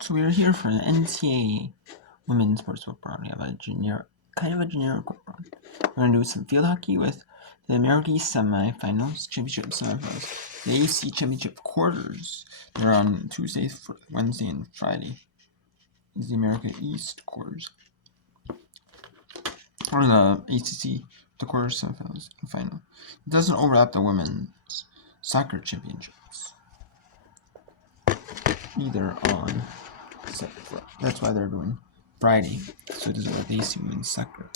So we are here for the NCAA Women's Sportsbook Round. We have a generic round. We're going to do some field hockey with the American East semifinals, championship semifinals, the AC championship quarters. They're on Tuesday, Wednesday, and Friday. This is the America East quarters. Or the ACC, the quarters, semifinals, and final. It doesn't overlap the women's soccer championships. Either on. That's why they're doing Friday, so it doesn't work the AC women's soccer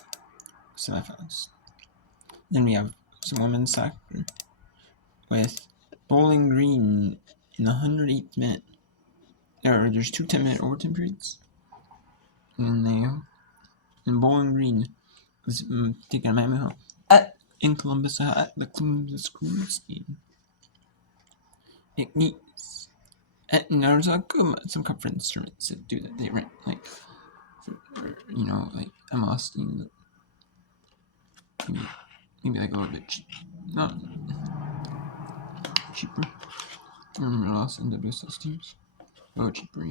semifinals. Then we have some women's soccer with Bowling Green in the 108th minute. There's two 10-minute overtime periods, and Bowling Green is taking a Miami home in Columbus at the Columbus Crew Stadium. It needs, and there's some conference tournaments that do that. They rent like MLS teams. Maybe like a little bit not cheaper. MLS and WSS teams. A little cheaper,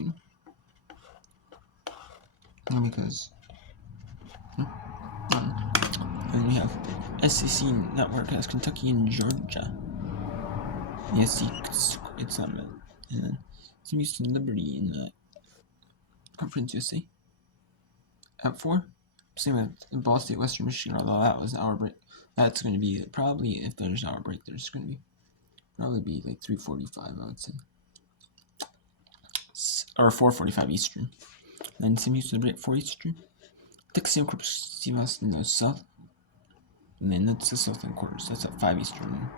because. And we have SEC Network has Kentucky and Georgia. The SEC, it's not bad. And then some Houston Liberty in the Conference USA at 4. Same with Ball State, Western Michigan, although that was an hour break. That's going to be probably, if there's an hour break, there's going to be like 3:45, I would say. Or 4:45 Eastern. Then some Houston Liberty at 4 Eastern. Texas Stevens in the South. And then that's the Southern quarters. That's at 5 Eastern.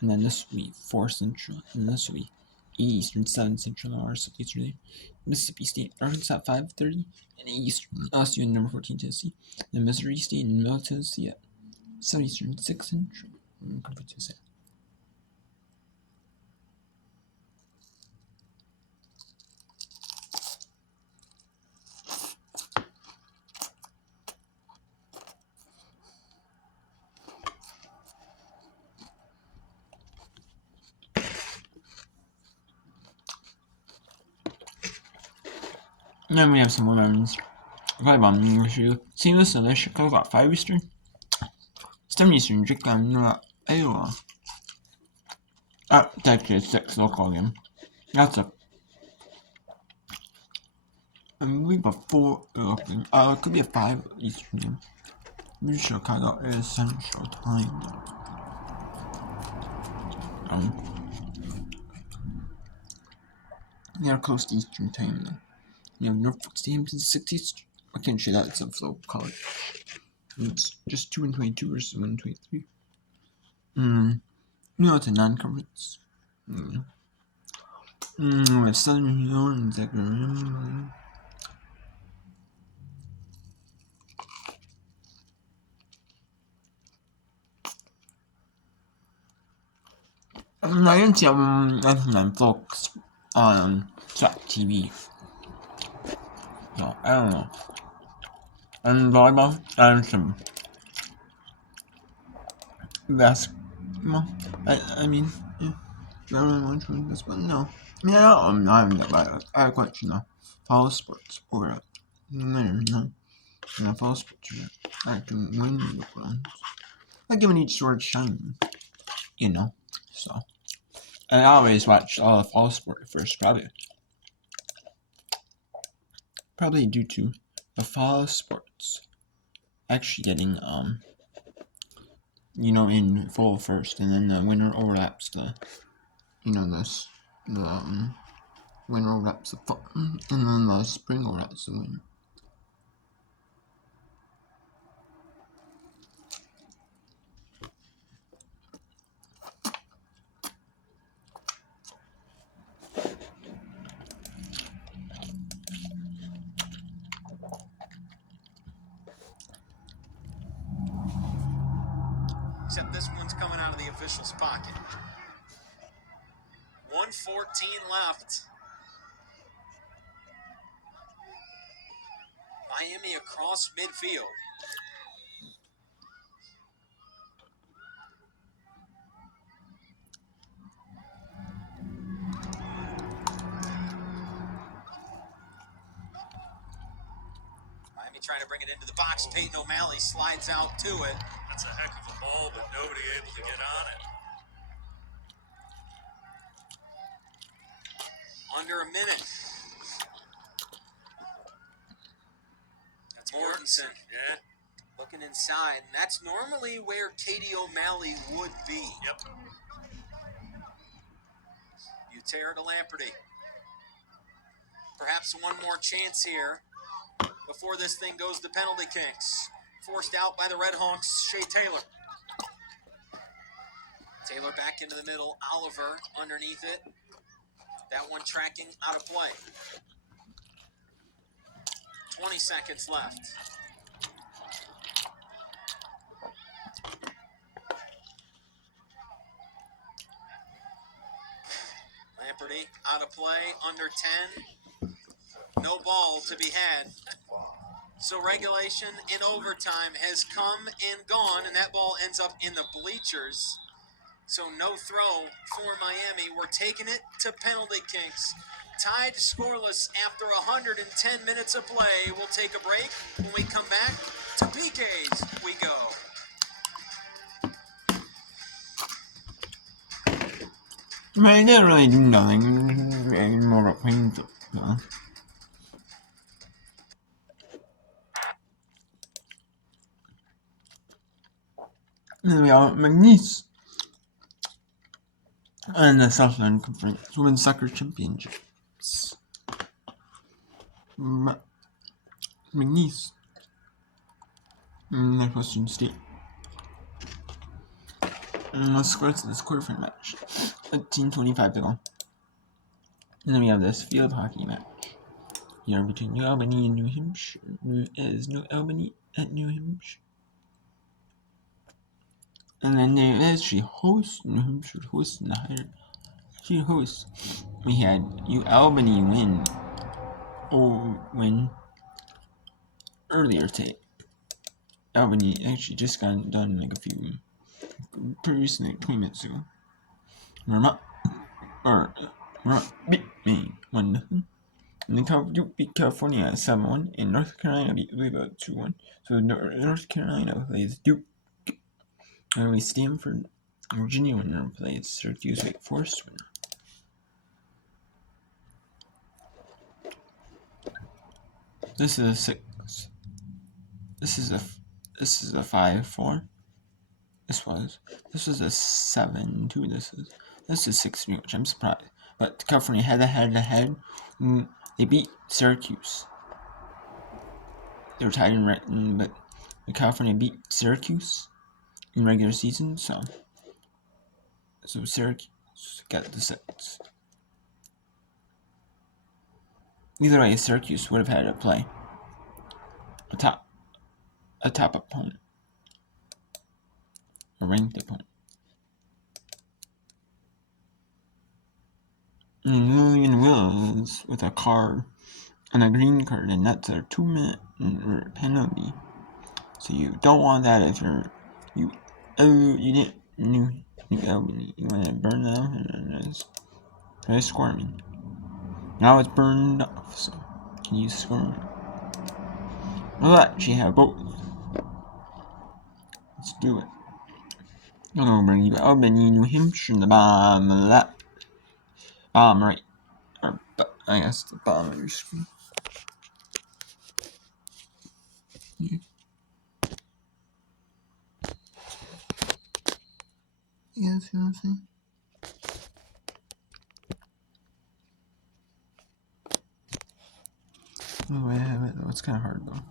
And then this will be 4 Central. And this will be 8 Eastern, 7 Central, or South Eastern. Mississippi State, Arkansas at 5:30. And 8 Eastern, LSU and number 14 Tennessee. Then Missouri State and Middle Tennessee at 7 Eastern, 6 Central. And then we have some women's volleyball. See this in Chicago at 5 Eastern. 7 Eastern, Drake at Iowa. Actually, it's 6 local game. That's I believe a 4 local game. It could be a 5 Eastern game. Maybe Chicago is Central Time. They're close to Eastern Time though. You have Norfolk Stadium is 6 Eastern. I can't say that, it's a flow college. It's just 2-22 versus 1-23. It's a non-conference. We have Southern Illinois and Zachary. I didn't see anything on folks on Track TV. So, I don't know. And volleyball, and some basketball. I mean, yeah. I don't really want to this, but no. I haven't that bad. I have a question though. Follow sports over it. No. I follow sports over it. I can win the rounds. I give each sword shine. So. And I always watch all the fall sport first, probably due to the fall sports actually getting in full first, and then the winter overlaps the winter overlaps the fall, and then the spring overlaps the winter. Except this one's coming out of the official's pocket. 1:14 left. Miami across midfield. trying to bring it into the box. Peyton O'Malley slides out to it. That's a heck of a ball, but nobody able to get on it. Under a minute. That's Mortensen. Yeah. Looking inside, and that's normally where Katie O'Malley would be. Yep. Buterra to Lamperty. Perhaps one more chance here before this thing goes to penalty kicks. Forced out by the Red Hawks, Shea Taylor. Taylor back into the middle. Oliver underneath it. That one tracking out of play. 20 seconds left. Lamperty out of play, under 10. No ball to be had. So regulation in overtime has come and gone, and that ball ends up in the bleachers. So no throw for Miami. We're taking it to penalty kicks. Tied scoreless after 110 minutes of play. We'll take a break. When we come back, to PKs we go. I didn't really do nothing more about playing though. And then we got McNeese and the Southland Conference Women's Soccer Championships. McNeese and Northwestern State. And let's go to this quarterfinal match. 18:25 to go. And then we have this field hockey match here between New Albany and New Hampshire. New Albany at New Hampshire. And then they actually host New Hampshire hosting the higher. She hosts. We had U Albany win earlier today. Albany actually just got done like a few pretty recently, 20 minutes ago. Vermont beat Maine 1-0. And then Duke beat California 7-1, and North Carolina beat Louisville 2-1. So North Carolina plays Duke. And we Stanford, Virginia winner plays Syracuse Wake Forest winner. This is a 6. This is a 5-4. This was a 7-2. This is 6-3, which I'm surprised. But California head. They beat Syracuse. They were tied in written, but California beat Syracuse in regular season, so Syracuse got the 6. Either way, Syracuse would have had to play a top opponent, a ranked opponent. And Lillian Wills with a card and a green card, and that's a 2-minute penalty. So you don't want that if you didn't New Albany. You want to burn that off, and it's very squirming. Now it's burned off, so can you squirm? Well, actually have both. Let's do it. I'm gonna bring you Albany, New Hampshire, the bottom left. Bottom right. Or, I guess the bottom of your screen. Yeah. You guys see what I'm saying? Oh, I have it though. It's kind of hard though.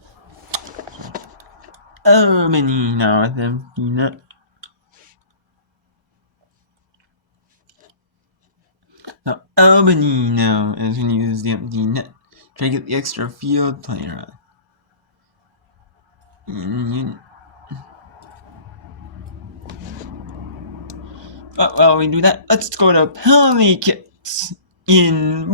So, Albany now with empty net. Now Albany now is going to use the empty net. Try to get the extra field player on. While we do that, let's go to penalty kicks in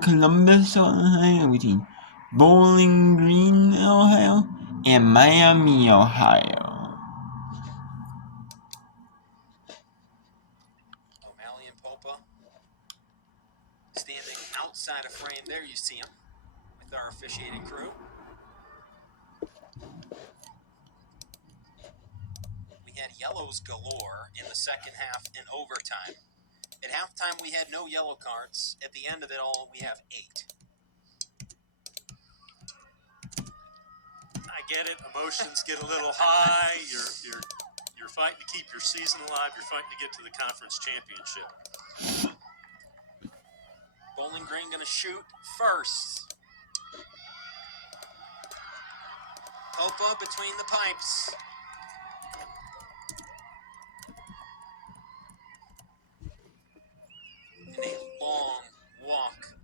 Columbus, Ohio, between Bowling Green, Ohio, and Miami, Ohio. O'Malley and Popa standing outside of frame. There you see him with our officiating crew. we had yellows galore in the second half and overtime. At halftime, we had no yellow cards. At the end of it all, we have 8. I get it. Emotions get a little high. You're fighting to keep your season alive. You're fighting to get to the conference championship. Bowling Green going to shoot first. Popa between the pipes. And a long walk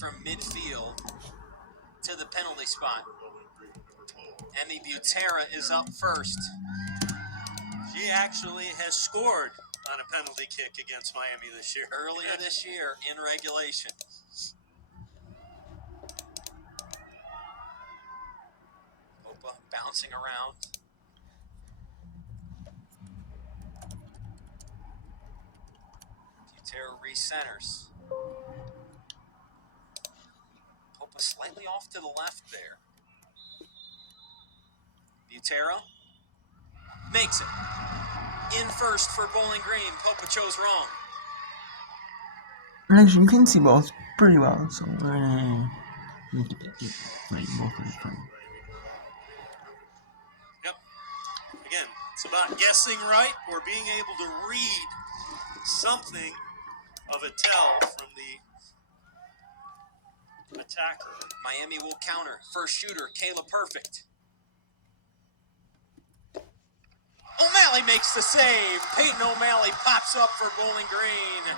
from midfield to the penalty spot. Emmy Butera is up first. She actually has scored on a penalty kick against Miami this year. Earlier this year in regulation. Popa bouncing around. Butera recenters. Popa slightly off to the left there. Butera makes it. In first for Bowling Green. Popa chose wrong. Actually, you can see both pretty well, so we're gonna need to get right both of them. Yep. Again, it's about guessing right or being able to read something of a tell from the attacker. Miami will counter. First shooter, Kayla Perfect. O'Malley makes the save. Peyton O'Malley pops up for Bowling Green.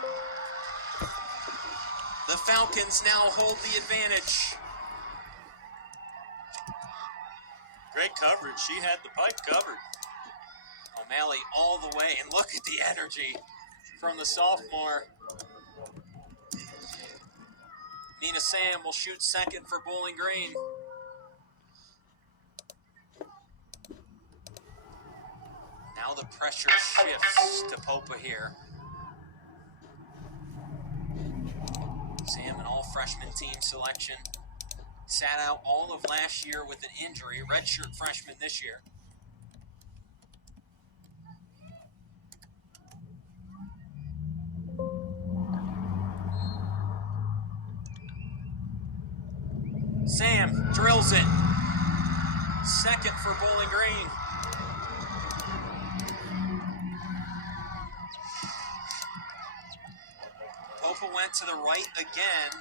The Falcons now hold the advantage. Great coverage. She had the pipe covered. O'Malley all the way, and look at the energy from the sophomore. Nina Sam will shoot second for Bowling Green. Now the pressure shifts to Popa here. Sam, an all-freshman team selection. Sat out all of last year with an injury, redshirt freshman this year. Sam drills it. Second for Bowling Green. Popa went to the right again.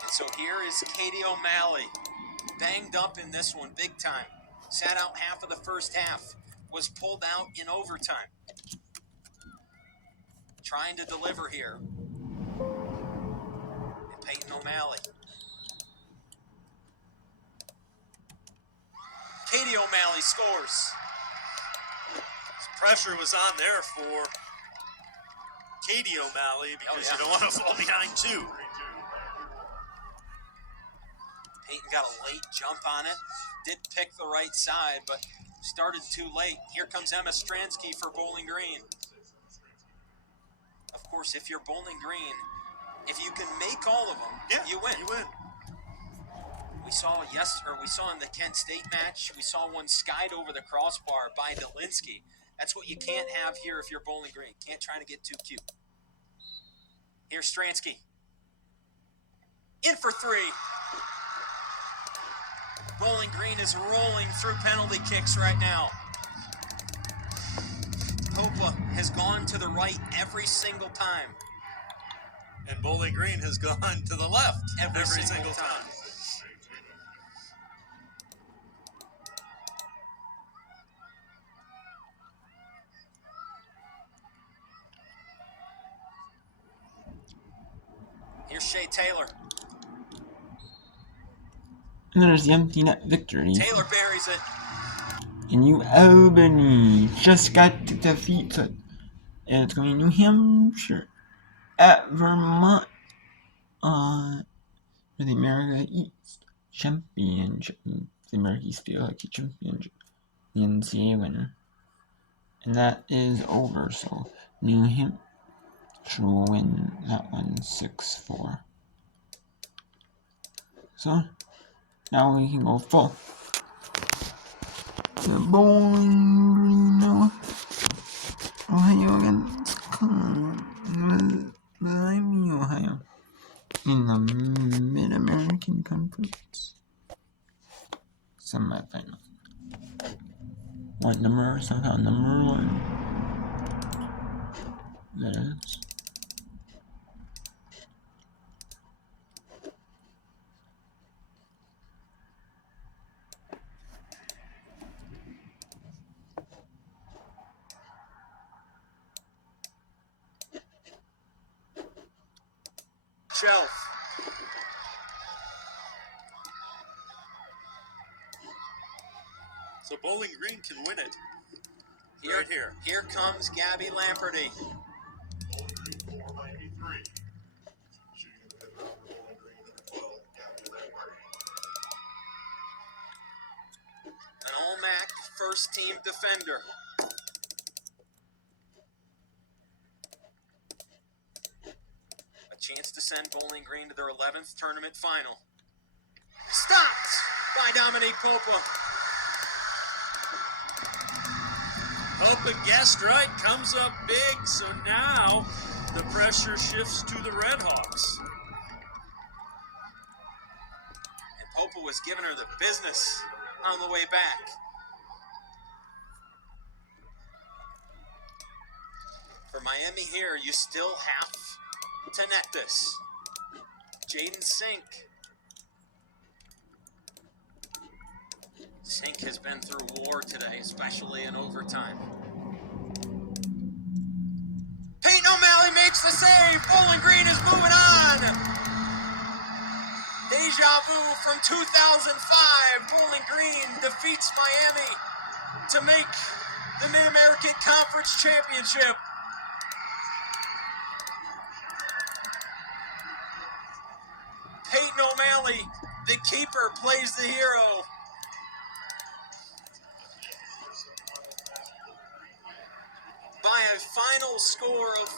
And so here is Katie O'Malley. Banged up in this one big time. Sat out half of the first half. Was pulled out in overtime. Trying to deliver here. And Peyton O'Malley. Katie O'Malley scores. Pressure was on there for Katie O'Malley because you don't want to fall behind two. Peyton got a late jump on it. Did pick the right side, but started too late. Here comes Emma Stransky for Bowling Green. Of course, if you're Bowling Green, if you can make all of them, you win. You win. We saw in the Kent State match, we saw one skied over the crossbar by Delinsky. That's what you can't have here if you're Bowling Green. Can't try to get too cute. Here's Stransky. In for 3. Bowling Green is rolling through penalty kicks right now. Popa has gone to the right every single time. And Bowling Green has gone to the left every single time. Here's Shea Taylor. And there's the empty net victory. Taylor buries it. And New Albany just got to defeat it. And it's going to New Hampshire at Vermont for the America East Championship. The America East Field Hockey Championship. The NCAA winner. And that is over, so New Hampshire will win that one 6-4. So now we can go full. The Bowling Green, Ohio against Miami, Ohio in the Mid-American Conference semifinal. What number? Somehow number 1. That is. Shelf. So Bowling Green can win it. Right here. Here comes Gabby Lamperty. An All-MAC first-team defender. A chance to send Bowling Green to their 11th tournament final. Stopped by Dominique Popa. Popa guessed right, comes up big, so now the pressure shifts to the Redhawks. And Popa was giving her the business on the way back. For Miami here, you still have to net this. Jaden Sink. Sink has been through war today, especially in overtime. Peyton O'Malley makes the save. Bowling Green is moving on. Deja vu from 2005. Bowling Green defeats Miami to make the Mid-American Conference Championship. Peyton O'Malley, the keeper, plays the hero. By a final score of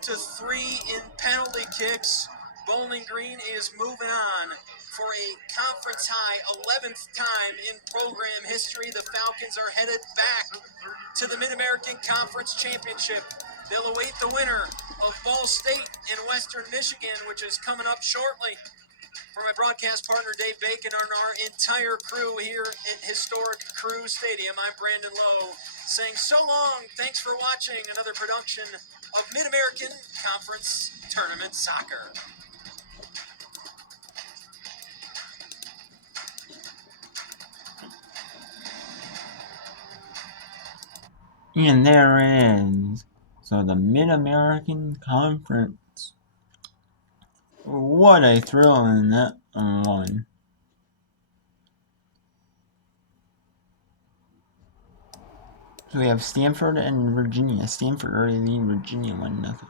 4-3 in penalty kicks, Bowling Green is moving on for a conference high 11th time in program history. The Falcons are headed back to the Mid-American Conference Championship. They'll await the winner of Ball State in Western Michigan, which is coming up shortly. For my broadcast partner, Dave Bacon, and our entire crew here at historic Crew Stadium, I'm Brandon Lowe, saying so long. Thanks for watching another production of Mid-American Conference Tournament Soccer. And there it is. So the Mid-American Conference. What a thrill in that one. So we have Stanford and Virginia. Stanford already lead Virginia 1-0.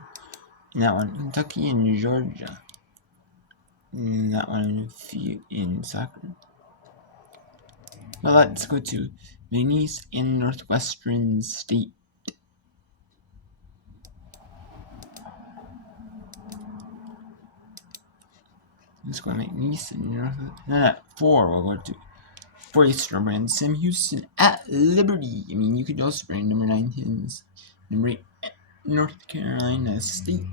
In that one, Kentucky and Georgia. In that one, in soccer. Well, let's go to McNeese and Northwestern State. Let's go to McNeese and Northwestern. Then at 4, we'll go to Forrester and Sam Houston at Liberty. I mean, you could also bring number 9 Number 8, North Carolina State.